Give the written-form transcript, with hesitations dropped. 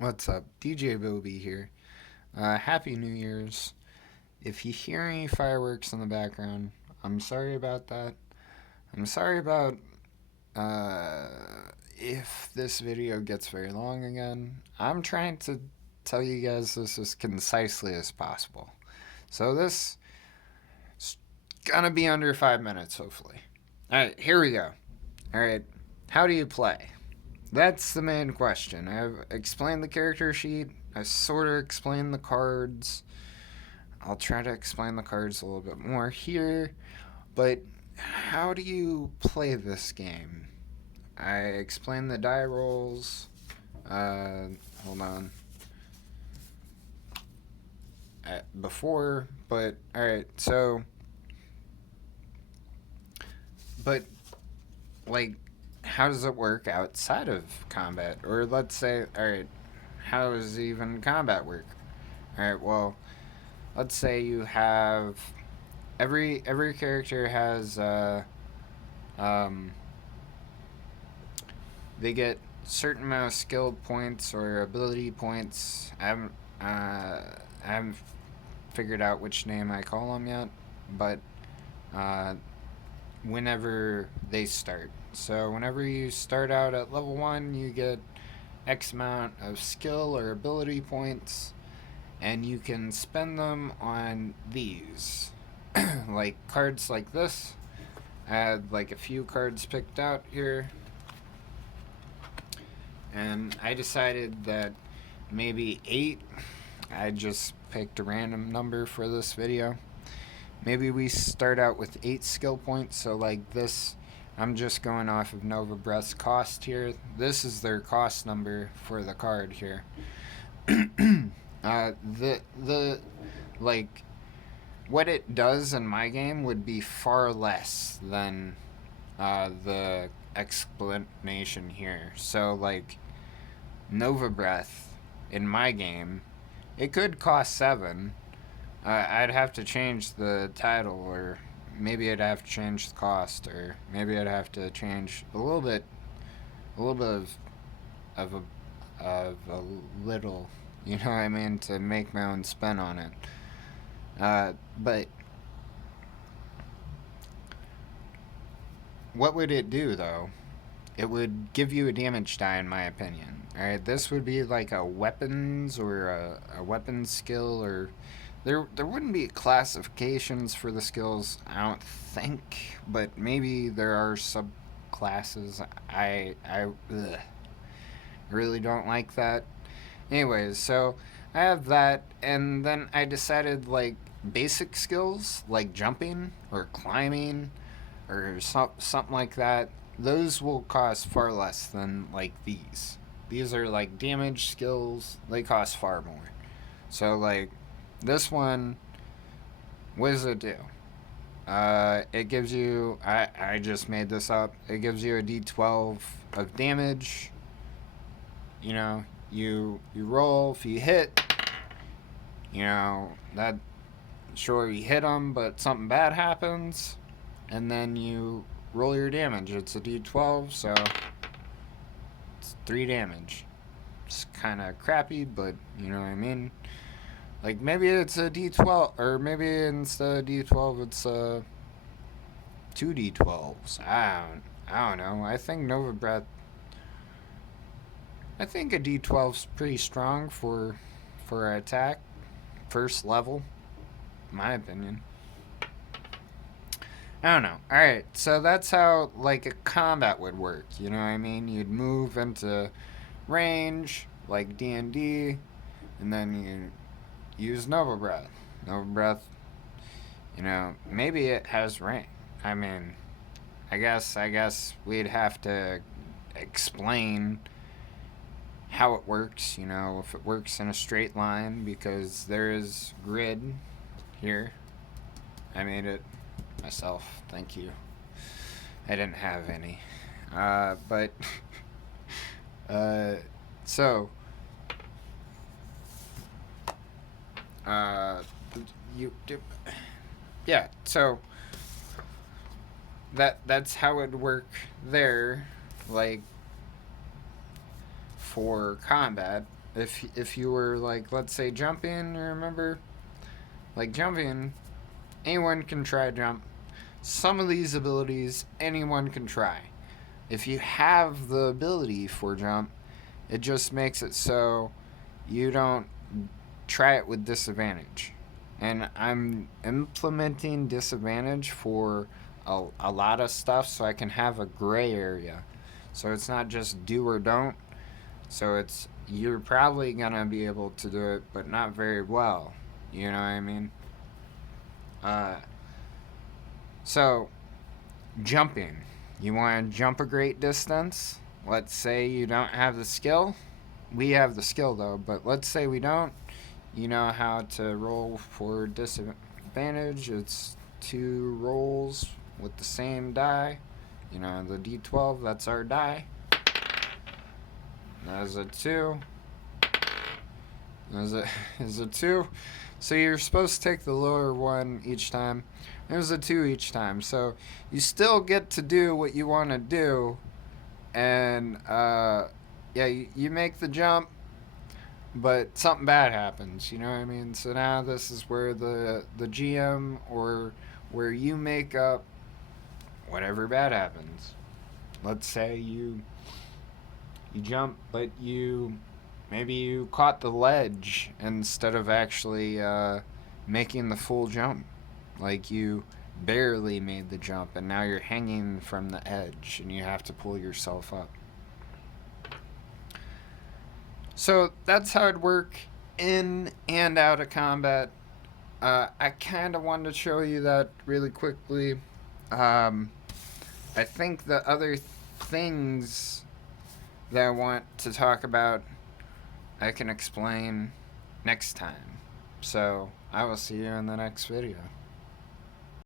What's up? DJ Bobby here. Happy New Year's. If you hear any fireworks in the background, I'm sorry about that. I'm sorry about uh, if this video gets very long again. I'm trying to tell you guys this as concisely as possible. So this is gonna be under 5 minutes, hopefully. Alright, here we go. Alright, how do you play? That's the main question. I've explained the character sheet. I sort of explained the cards. I'll try to explain the cards a little bit more here. But how do you play this game? I explained the die rolls. Hold on. Before, but alright, so. But, like, how does it work outside of combat? Or let's say, alright, how does even combat work? Alright, well, let's say you have every character has they get certain amount of skill points or ability points. I haven't figured out which name I call them yet, but uh, whenever they start. So whenever you start out at level 1, you get X amount of skill or ability points, and you can spend them on these. Like cards like this. I had like a few cards picked out here, and I decided that maybe 8. I just picked a random number for this video. Maybe we start out with 8 skill points. So like this, I'm just going off of Nova Breath's cost here. This is their cost number for the card here. The like what it does in my game would be far less than the explanation here. So like Nova Breath in my game, it could cost 7. I'd have to change the title, or maybe I'd have to change the cost, or maybe I'd have to change a little bit of a little, you know what I mean, to make my own spin on it. But what would it do though? It would give you a damage die, in my opinion. Alright, this would be like a weapons or a weapons skill, or there wouldn't be classifications for the skills, I don't think, but maybe there are subclasses. I really don't like that. Anyways, so I have that, and then I decided like basic skills like jumping or climbing or something like that. Those will cost far less than like these. These are like damage skills. They cost far more. So like this one, what does it do? It gives you. I just made this up. It gives you a D12 of damage. You know, you roll. If you hit, you know that. Sure, you hit them, but something bad happens, and then you roll your damage. It's a D12, so it's 3 damage. It's kind of crappy, but you know what I mean. Like maybe it's a D12, or maybe instead of D12, it's 2 D12s. I don't know. I think Nova Breath. I think a D12's pretty strong for attack, first level, in my opinion. I don't know. Alright, so that's how like a combat would work. You know what I mean? You'd move into range like D&D, and then you use Nova Breath. Nova Breath, you know, maybe it has range. I mean, I guess we'd have to explain how it works, you know, if it works in a straight line, because there is grid here. I made it myself, thank you. I didn't have any. But so uh you yeah, so that's how it would work there, like for combat. if you were like, let's say jumping, remember, like jumping, anyone can try jump. Some of these abilities anyone can try. If you have the ability for jump, it just makes it so you don't try it with disadvantage. And I'm implementing disadvantage for a lot of stuff so I can have a gray area. So it's not just do or don't. So it's you're probably gonna be able to do it, but not very well. You know what I mean? Uh, so jumping. You want to jump a great distance. Let's say you don't have the skill. We have the skill though, but let's say we don't. You know how to roll for disadvantage. It's 2 rolls with the same die. You know, the d12, that's our die. That's a 2. Is a 2. So you're supposed to take the lower one each time. There's a 2 each time. So you still get to do what you want to do. And, yeah, you make the jump, but something bad happens. You know what I mean? So now this is where the GM or where you make up whatever bad happens. Let's say you jump, but maybe you caught the ledge instead of actually making the full jump. Like you barely made the jump, and now you're hanging from the edge, and you have to pull yourself up. So that's how it'd work in and out of combat. I kind of wanted to show you that really quickly. I think the other things that I want to talk about, I can explain next time. So I will see you in the next video.